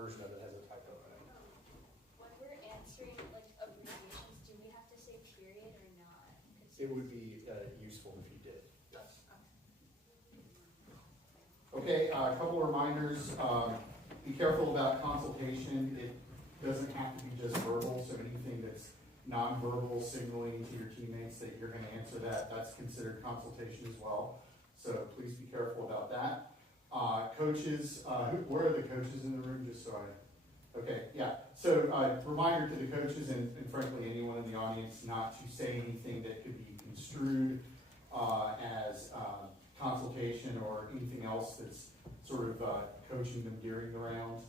version of it has a typo in it. When we're answering like abbreviations, do we have to say period or not? It would be useful if you did. Yes. Okay, a couple of reminders. Be careful about consultation. It doesn't have to be just verbal, so anything that's nonverbal signaling to your teammates that you're going to answer that's considered consultation as well. So please be careful about that. Coaches, where are the coaches in the room? Just so I, okay, yeah. So reminder to the coaches and frankly anyone in the audience not to say anything that could be construed as consultation or anything else that's sort of coaching them during the round.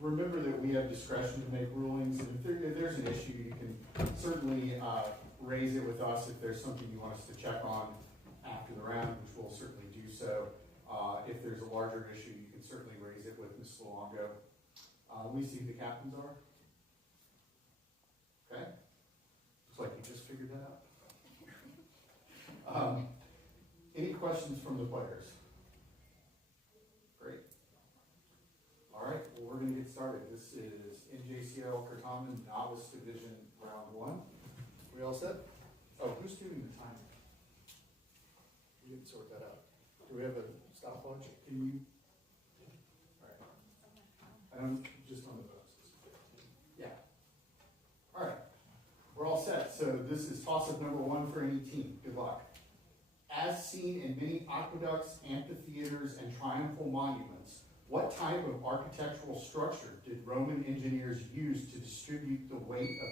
Remember that we have discretion to make rulings, and if there's an issue, you can certainly raise it with us if there's something you want us to check on after the round, which we'll certainly do so. If there's a larger issue, you can certainly raise it with Ms. Luongo. Let me see who the captains are. Okay. Looks like you just figured that out. Any questions from the players? Great. All right, well, we're going to get started. This is NJCL Certamen Novice Division Round 1. We all set? Oh, who's doing the timing? We didn't sort that out. Do we have a stopwatch? Can you? All right. I'm just on the boxes. Yeah. All right. We're all set. So this is toss-up number 1 for any team. Good luck. As seen in many aqueducts, amphitheaters, and triumphal monuments, what type of architectural structure did Roman engineers use to distribute the weight of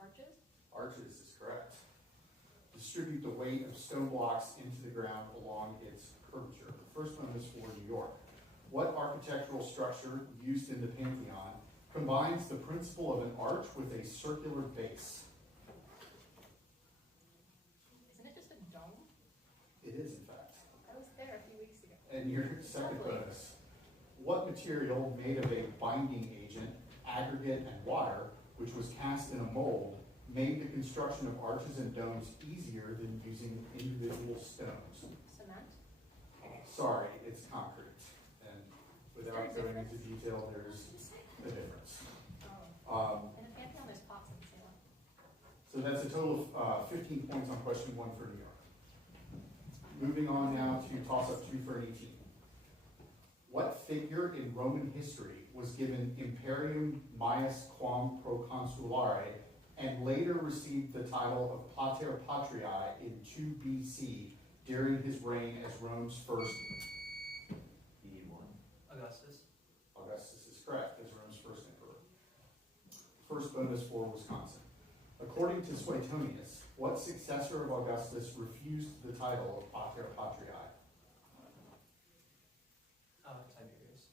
Arches? Arches is correct. Distribute the weight of stone blocks into the ground along its curvature. The first one is for New York. What architectural structure used in the Pantheon combines the principle of an arch with a circular base? Isn't it just a dome? It is, in fact. I was there a few weeks ago. And your second bonus. What material made of a binding agent, aggregate, and water, which was cast in a mold, made the construction of arches and domes easier than using individual stones? Cement? Sorry, it's concrete. And without going into detail, there's a difference. In the Pantheon, there's pots in the ceiling. So that's a total of 15 points on question 1 for New York. Moving on now to toss-up 2 for any team. What figure in Roman history was given imperium maius quam proconsulare and later received the title of Pater Patriae in 2 BC during his reign as Rome's first? You need one. Augustus. Augustus is correct, as Rome's first emperor. First bonus for Wisconsin. According to Suetonius, what successor of Augustus refused the title of Pater Patriae? Tiberius.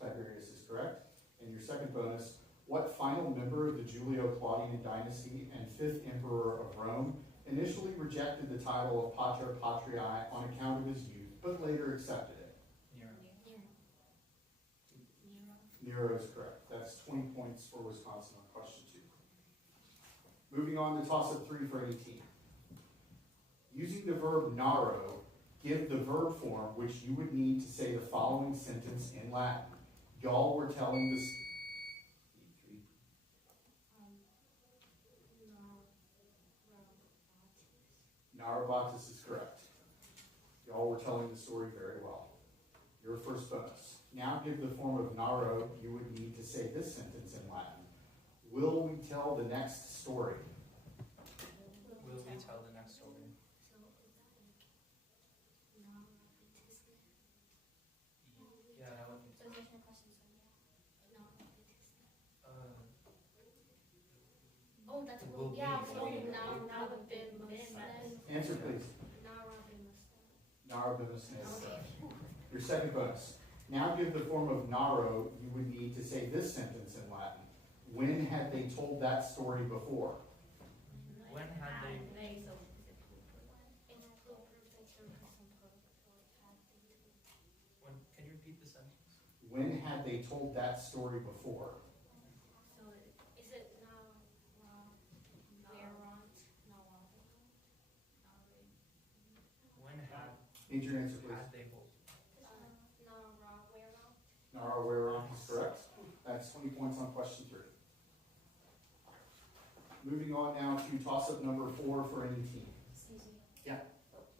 Tiberius is correct. And your second bonus, what final member of the Julio-Claudian dynasty and 5th emperor of Rome initially rejected the title of Pater Patriae on account of his youth, but later accepted it? Nero is correct. That's 20 points for Wisconsin on question 2. Moving on to toss-up 3 for any team. Using the verb narrow, give the verb form which you would need to say the following sentence in Latin. Y'all were telling this. Narobatus is correct. Y'all were telling the story very well. Your first bonus. Now give the form of narrow you would need to say this sentence in Latin. Will we tell the next story? Will we tell the next story? Yeah, that would be. Oh, that's Will what, yeah, be. so now the bit Answer please. Narobimus. Your second bonus. Now give the form of narrow you would need to say this sentence in Latin. When had they told that story before? When had they? Can you repeat the sentence? When had they told that story before? So is it now When had? Need your answer, please. Had they both? Nara Weron is correct. That's 20 points on question 3. Moving on now to toss-up number 4 for any team. Excuse me. Yeah.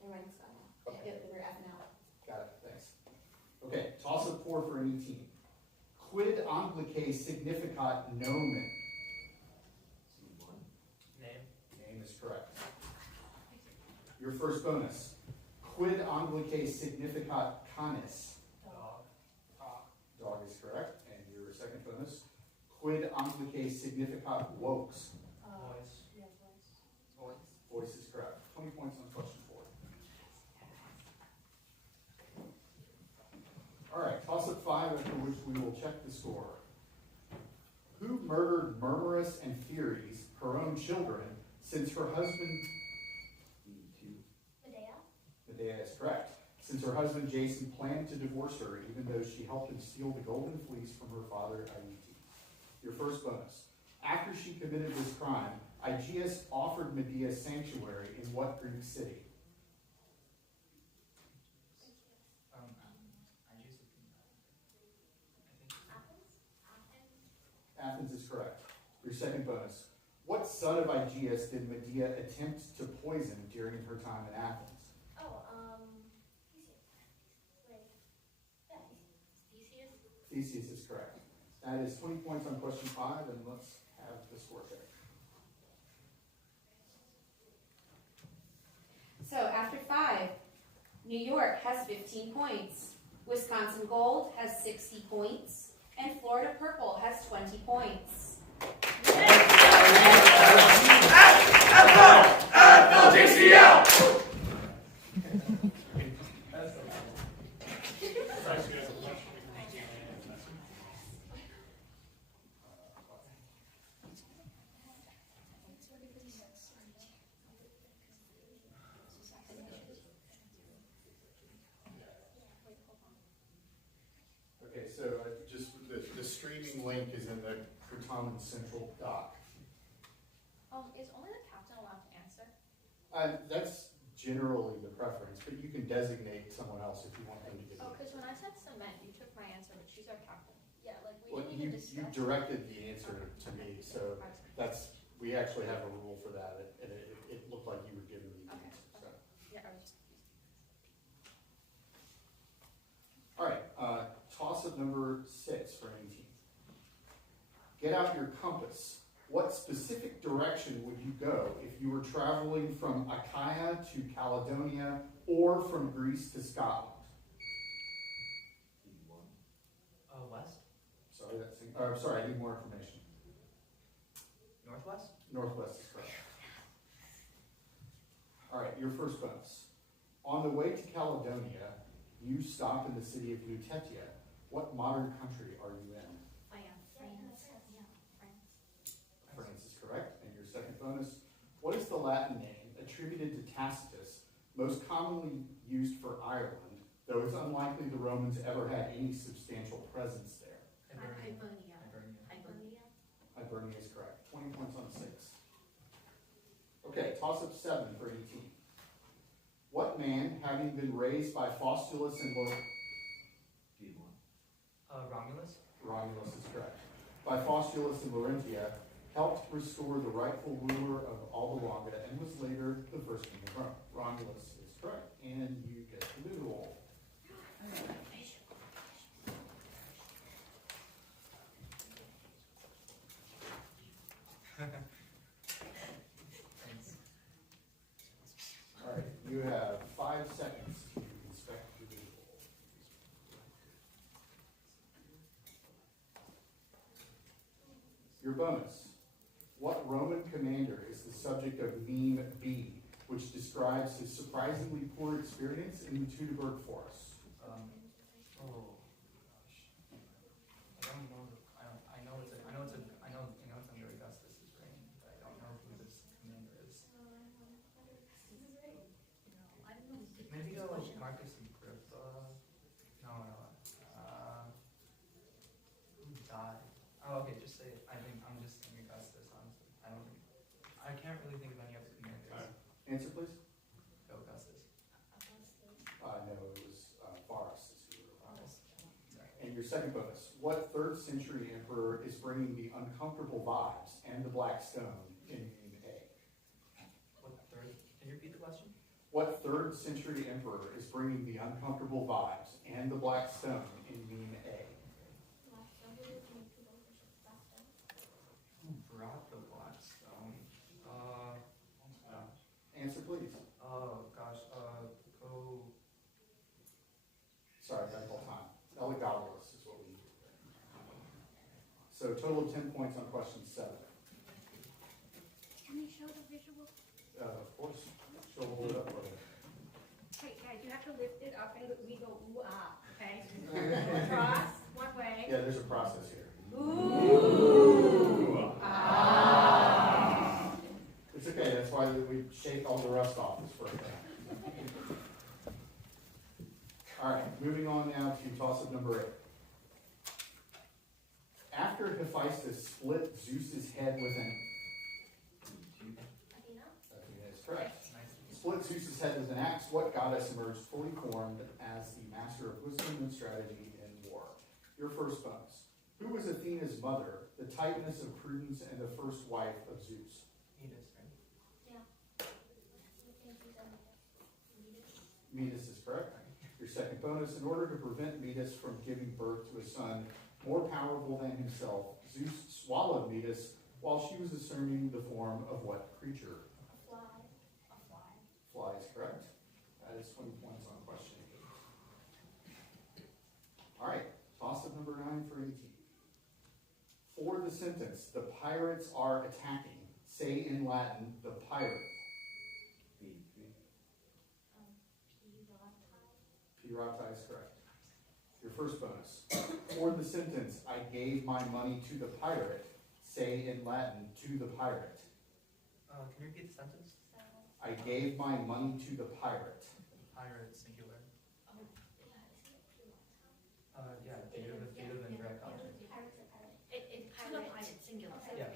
Never mind, it's gone now. Okay. Yeah, we're effing out. Got it, thanks. Okay, toss-up 4 for any team. Quid implique significat nomen? Name? Name is correct. Your first bonus. Quid implique significat canis? Dog? Dog is correct. And your second bonus. Quid implique significat vox? Voice? Yeah, voice. Voice is correct. 20 points on question 4. All right, toss-up 5, after which we will check the score. Who murdered Murmurus and Furies, her own children, since her husband... Medea is correct. Since her husband Jason planned to divorce her, even though she helped him steal the golden fleece from her father Aeetes. Your first bonus. After she committed this crime, Aegeus offered Medea sanctuary in what Greek city? Athens is correct. Your second bonus. What son of Aegeus did Medea attempt to poison during her time in Athens? Theseus is correct. That is 20 points on question 5, and let's have the score check. So after 5, New York has 15 points, Wisconsin Gold has 60 points, and Florida Purple has 20 points. NJCL! Okay, so just the streaming link is in the Certamen Central doc. Is only the captain allowed to answer? That's generally the preference, but you can designate someone else if you want them to give Oh, you. because when I said cement, you took my answer, but she's our captain. Yeah, like we Well, didn't you even discuss. directed the answer to me, so that's, we actually have a rule for that, and it looked like you were giving me the Okay, answer, so. Yeah, I was just confused. All right, toss-up number 6 for any team. Get out your compass. What specific direction would you go if you were traveling from Achaia to Caledonia or from Greece to Scotland? West? Sorry, I need more information. Northwest? Northwest is correct. All right, your first bonus. On the way to Caledonia, you stop in the city of Lutetia. What modern country are you in? France is correct. And your second bonus. What is the Latin name attributed to Tacitus, most commonly used for Ireland, though it's unlikely the Romans ever had any substantial presence there? Hibernia is correct. 20 points on 6. Okay, toss-up 7 for 18. What man, having been raised by Faustulus and Romulus is correct. By Faustulus and Laurentia, helped restore the rightful ruler of Alba Longa and was later the first king of Rome. Romulus is correct, and you get the visual. Thanks. All right, you have 5 seconds to inspect the visual. Your bonus. What Roman commander is the subject of meme B, which describes his surprisingly poor experience in the Teutoburg Forest? Oh gosh. I know it's under Augustus's reign, but I don't know who this commander is. Maybe go like Marcus Agrippa. No. Who died? Oh, okay. Just say it. I'm just saying Augustus. Honestly, I can't really think of any other commanders. Answer, please. Go Augustus. No, your second bonus. What 3rd century emperor is bringing the uncomfortable vibes and the black stone in mean A? What third? Can you repeat the question? What 3rd century emperor is bringing the uncomfortable vibes and the black stone in mean A? Who brought the black stone? Answer, please. Oh gosh. Go. Sorry, I got time. Elagabalus is what we need. So total of 10 points on question 7. Can we show the visual? Of course, she'll hold it up for you. Hey, guys, you have to lift it up and we go ooh ah, okay? Across, one way. Yeah, there's a process here. Ooh. Ah. It's okay, that's why we shake all the rust off this first time. All right, moving on now to toss-up number 8. After Hephaestus split Zeus's head with an... Athena is correct. Nice. Split Zeus's head with an axe, what goddess emerged fully formed as the master of wisdom and strategy in war? Your first bonus. Who was Athena's mother, the Titaness of prudence and the first wife of Zeus? Metis, right? Metis is correct. Your second bonus. In order to prevent Metis from giving birth to a son more powerful than himself, Zeus swallowed Metis while she was assuming the form of what creature? A fly. Fly is correct. That is 20 points on question 8. All right, toss-up number 9 for AT. For the sentence, the pirates are attacking, say in Latin, the pirate. Pirata is correct. Your first bonus. For the sentence, I gave my money to the pirate, say in Latin, to the pirate. Can you repeat the sentence? I gave my money to the pirate. Pirate, singular. Yeah, dative and direct object. Pirate, singular. Yeah.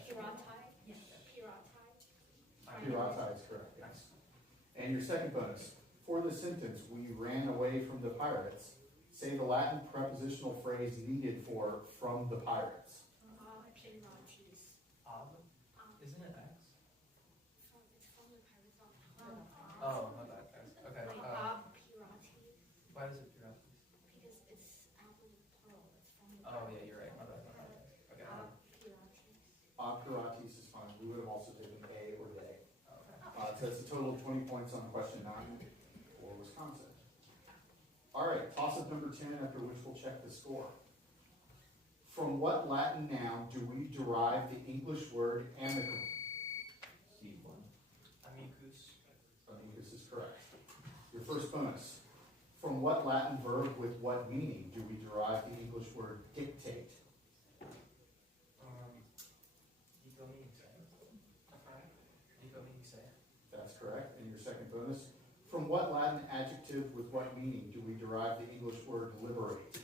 Pirata is correct, yes. And your second bonus. For the sentence, we ran away from the pirates, say the Latin prepositional phrase needed for from the pirates. Ob? Isn't it X? Oh, my bad. X. Okay. Why is it Pirates? Oh, yeah, you're right. My bad. Okay. Pirates is fine. We would have also taken A or they. Okay. So that's a total of 20 points on question 9 for Wisconsin. All right, toss-up number 10, after which we'll check the score. From what Latin noun do we derive the English word amicus? Amicus. Amicus is correct. Your first bonus. From what Latin verb with what meaning do we derive the English word dictate? That's correct. And your second bonus. From what Latin adjective with what meaning do we derive the English word liberate?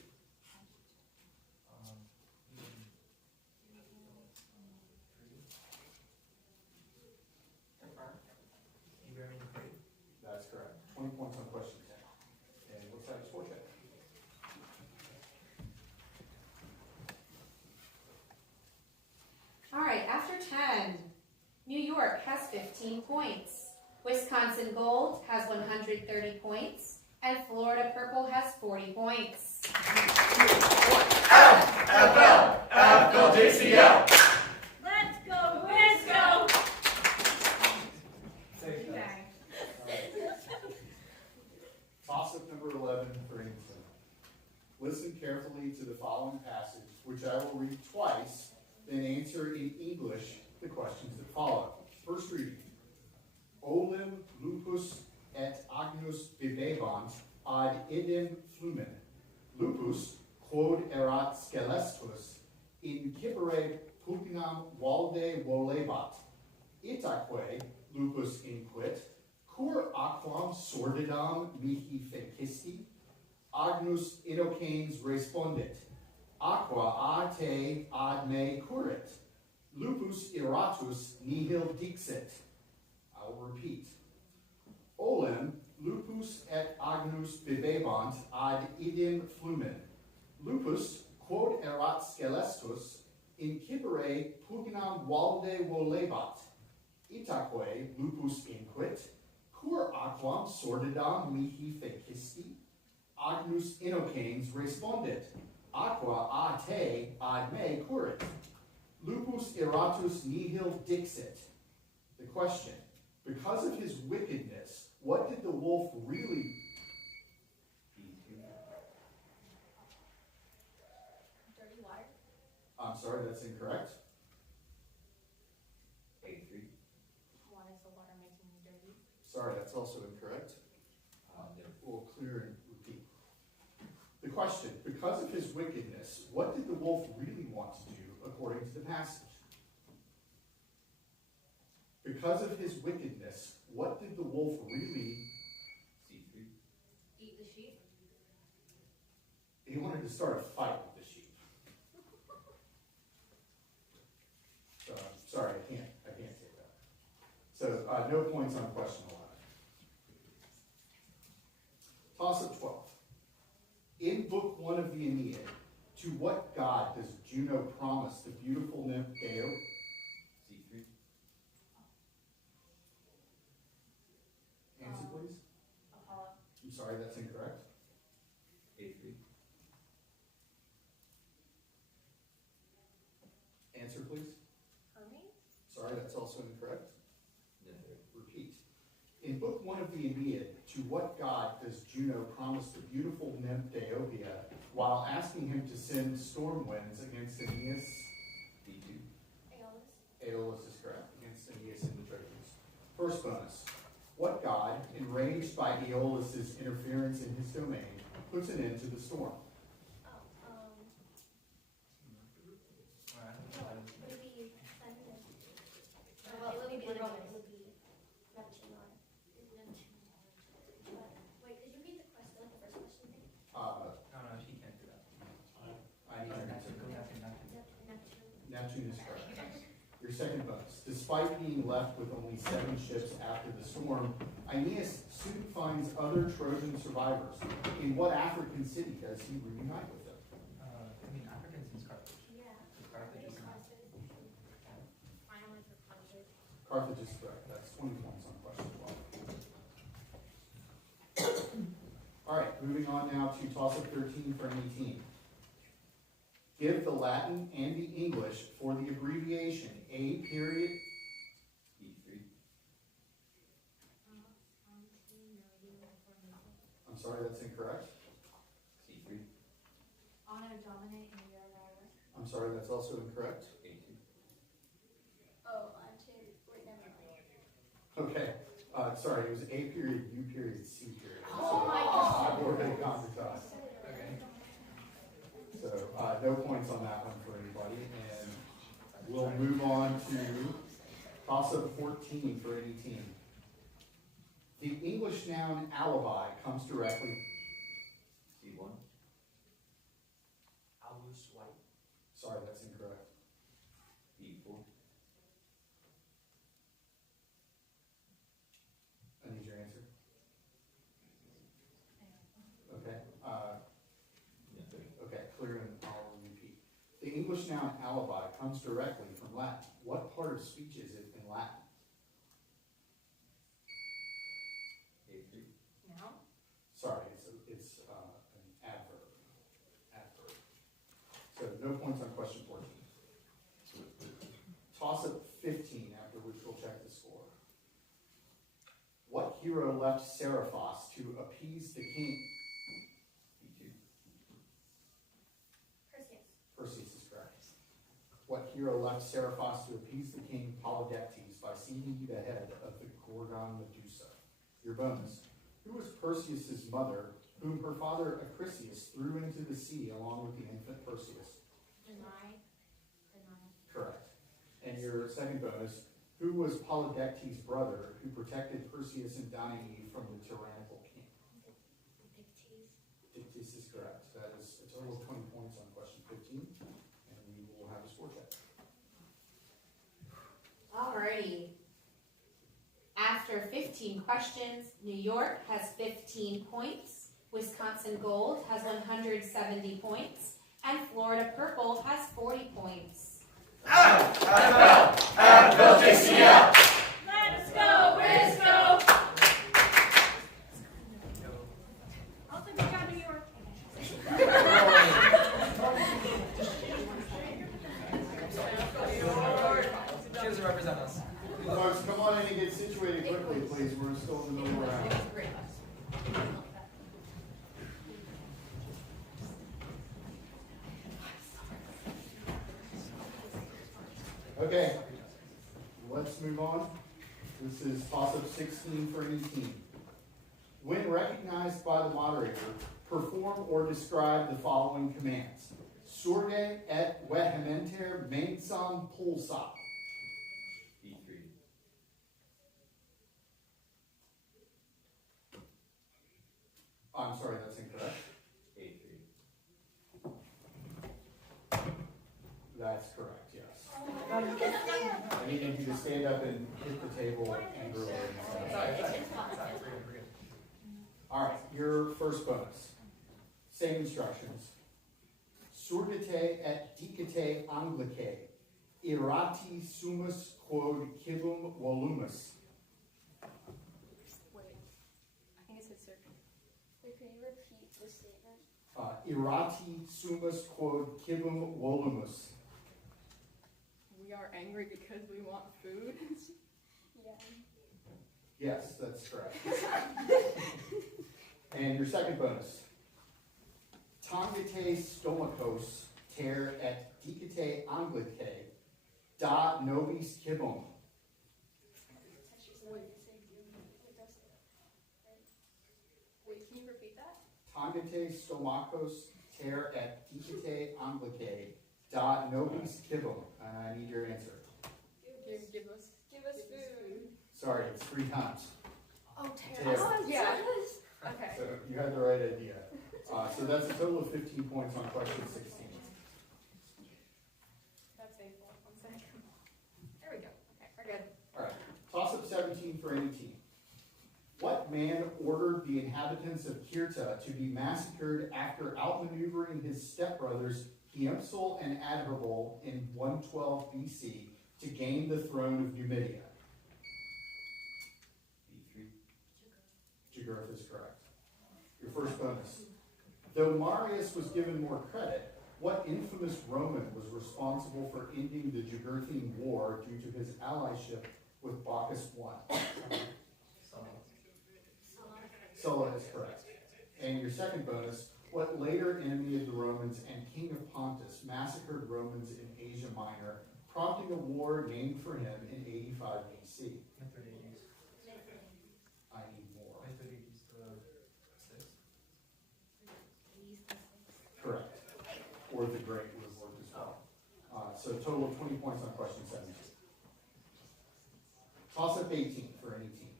That's correct. 20 points on question 10. And looks like a score check. All right, after 10, New York has 15 points. Wisconsin Gold has 130 points. And Florida Purple has 40 points. NJCL. Let's go, let's go! Okay. Toss-up number 11 for Anson. Listen carefully to the following passage, which I will read twice, then answer in English the questions that follow. First reading. Olim lupus et agnus bibebant ad idem flumen. Lupus, quod erat scelestus, in cipere pulchinam valde volebat. Itaque lupus inquit, cur aquam sordidam mihi fecisti? Agnus innocanes respondit, aqua a te ad me curit. Lupus iratus nihil dixit. I will repeat. Olem lupus et agnus bibebant ad idem flumen. Lupus, Quod erat scelestus incipere pugnam valde volebat, itaque lupus inquit, cur aquam sordidam mihi fecisti, agnus innocanes respondit, aqua a te ad me currit, lupus iratus nihil dixit. The question, because of his wickedness, what did the wolf really Dirty water? I'm sorry, that's incorrect. A3. Why is the water making you dirty? Sorry, that's also incorrect. We'll clear and repeat. The question, because of his wickedness, what did the wolf really want to do according to the passage? Because of his wickedness, what did the wolf really? C3. Eat the sheep? He wanted to start a fight with the sheep. So, sorry, I can't say that. So, no points on question 11. Toss-up 12. In Book 1 of the Aeneid, to what god does Juno promise the beautiful nymph Deo? C3. Answer, please. Apollo. I'm sorry, that's incorrect. A3. Answer, please. Hermes? Sorry, that's also incorrect. Nether. Repeat. In Book 1 of the Aeneid, to what god does Juno promise the beautiful nymph Deopia while asking him to send storm winds against Aeneas? D2. Aeolus? Aeolus is correct, against Aeneas and the Trojans. First bonus. What god, enraged by Aeolus's interference in his domain, puts an end to the storm? Would it be Sun? Well, It would be Romans. It would be Neptune. Wait, could you read the question, like the first question thing? No, she can't do that. I need to Neptune. Neptune is correct. Your second bonus. Despite being left with only 7 ships after the storm, Aeneas soon finds other Trojan survivors. In what African city does he reunite with them? Africans in Carthage. Yeah. Carthage is not. Finally for Carthage. Carthage is correct. That's 20 points on question 12. All right, moving on now to toss-up 13 for any team. Give the Latin and the English for the abbreviation A period. E3. I'm sorry, that's incorrect. C3. Honor, dominate, and we are rather. I'm sorry, that's also incorrect. A2. Oh, I'm too. Wait, never mind. Okay, sorry, it was A period, U period, C period. Oh my God. We're going to conquer toss. Okay. So, no points on that one for anybody, and we'll move on to toss-up 14 for any team. The English noun alibi comes directly. C1. Albus White. Sorry, that's incorrect. E4. I need your answer. Okay, Nether. okay, clear, and I'll repeat. The English noun alibi comes directly from Latin. What part of speech is it in Latin? A3. No? Sorry, it's an adverb. Adverb. So no points on question 14. Toss-up 15, after which we'll check the score. What hero left Seriphos to appease the king? D2. Perseus. Perseus is correct. What hero left Seriphos to appease the king Polydectes by seizing the head of the Gorgon Medusa? Your bonus. Who was Perseus' mother, whom her father Acrisius threw into the sea along with the infant Perseus? Deny. Correct. And your second bonus. Who was Polydectes' brother who protected Perseus and Danae from the tyrannical king? Dictes. Dictys is correct. That is a total of 20 points on question 15, and we will have a score check. Alrighty. After 15 questions, New York has 15 points, Wisconsin Gold has 170 points, and Florida Purple has 40 points. NJCL! Let's go, Wisco! Also, good job, New York. She doesn't represent us. Folks, come on in and get situated quickly, please. We're still in the middle of the round. Okay, let's move on. This is toss-up 16 for any team. When recognized by the moderator, perform or describe the following commands. Surge et vehementer mensam pulsa. B3. I'm sorry, that's incorrect. A3. That's correct, yes. I need you to stand up and hit the table and grill it. We're good. All right, your first bonus. Same instructions. Surgite et dicite anglicae, irati sumus quod cibum volumus. Wait, I think it said circle. Wait, can you repeat the statement? Irati sumus quod cibum volumus. We are angry because we want food. Yeah. Yes, that's correct. And your second bonus. Tangite stomachos ter et dicite anglicae, da nobis cibum. Wait, can you repeat that? Tangite stomachos ter et dicite anglicae, da nobis cibum. And I need your answer. Give us food. Sorry, it's 3 times. Oh, Tear. yeah. Okay. So you had the right idea. So that's a total of 15 points on question 16. That's painful. 1 second. There we go. Okay, we're good. All right, toss-up 17 for any team. What man ordered the inhabitants of Kirta to be massacred after outmaneuvering his stepbrothers Hiempsal and Adherbal in 112 BC to gain the throne of Numidia? B3. Jugurth is correct. Your first bonus. Though Marius was given more credit, what infamous Roman was responsible for ending the Jugurthine War due to his allyship with Bacchus I? Sulla is correct. And your second bonus, what later enemy of the Romans and king of Pontus massacred Romans in Asia Minor, prompting a war named for him in 85 BC? Mithridates. I need more. Mithridates the sixth. Correct. Or the Great would have worked as well. So a total of 20 points on question 17. Toss-up 18 for any team.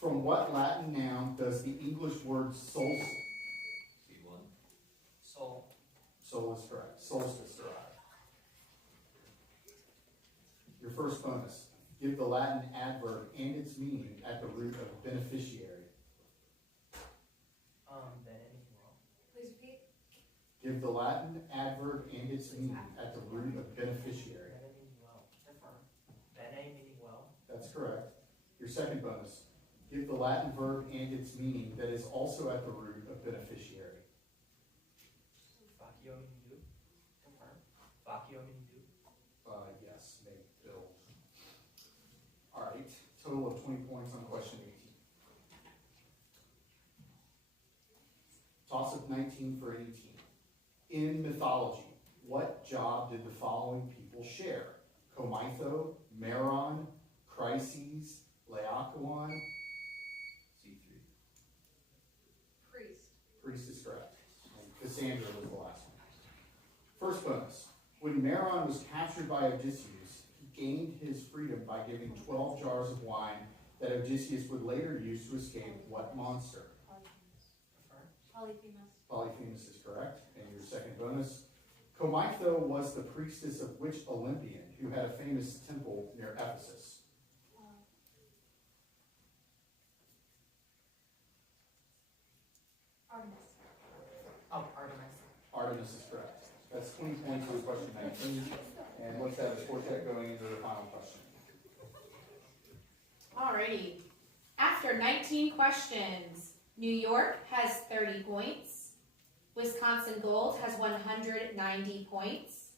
From what Latin noun does the English word solstice? C1. Soul. Sol is correct. Solstice derive. Your first bonus. Give the Latin adverb and its meaning at the root of beneficiary. Please repeat. Give the Latin adverb and its meaning at the root of beneficiary. Bene meaning well. Bene meaning well. That's correct. Your second bonus. Give the Latin verb and its meaning that is also at the root of beneficiary. Faccio meaning do. Faccio meaning do. Yes, make, build. All right, total of 20 points on question 18. Toss-up 19 for any team. In mythology, what job did the following people share? Comitho, Meron, Chryses, Laocoon. C3. Priest. Priest is correct. And Cassandra was the last one. First bonus. When Meron was captured by Odysseus, he gained his freedom by giving 12 jars of wine that Odysseus would later use to escape what monster? Polyphemus. Polyphemus is correct. And your second bonus. Comitho was the priestess of which Olympian who had a famous temple near Ephesus? Artemis. Oh, Artemis. Artemis is correct. That's 20 points for question 19. And let's have a score check going into the final question. Alrighty. After 19 questions, New York has 30 points, Wisconsin Gold has 190 points,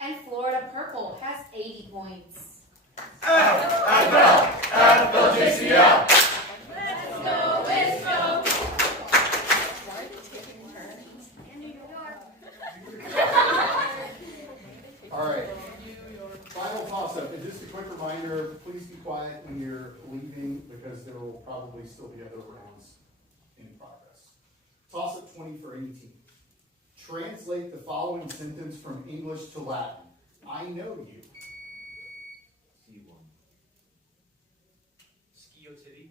and Florida Purple has 80 points. NJCL! Let's go, let's go! Why are they taking turns? In New York. All right. Final toss-up, and just a quick reminder, please be quiet when you're leaving because there will probably still be other rounds in progress. Toss-up 20 for any team. Translate the following sentence from English to Latin. I know you. C1. Skiotivy.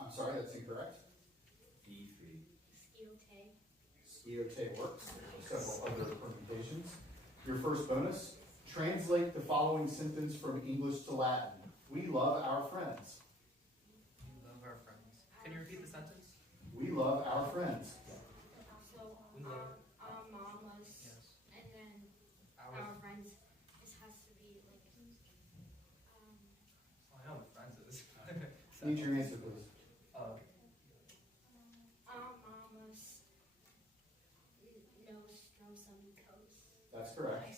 I'm sorry, that's incorrect. D3. Skiote. Skiote works. There are several other permutations. Your first bonus. Translate the following sentence from English to Latin. We love our friends. We love our friends. Can you repeat the sentence? We love our friends. So, We love- mamas, Yes. and then Our. our friends, this has to be like, Oh, I know what friends is. Need your answer, please. Oh, mamas know some coast. That's correct.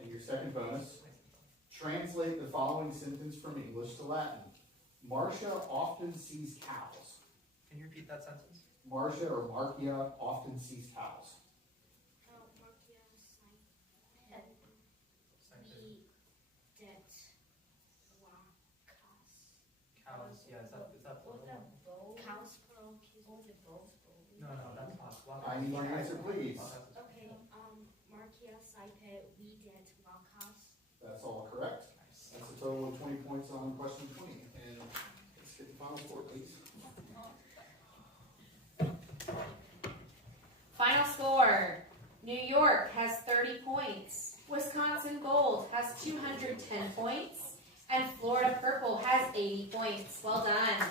And your second bonus. Translate the following sentence from English to Latin. Marcia often sees cows. can you repeat that sentence? Marcia or Marcia often sees cows. Markia Second. we det wakas. Cows. Yeah, is that plural? Cows plural. No, that's pas. I need your answer, please. Okay, Markia saipe we det wakas. That's all correct. Nice. That's a total of 20 points on question 20. And let's get the final score, please. Final score. New York has 30 points, Wisconsin Gold has 210 points, and Florida Purple has 80 points. Well done.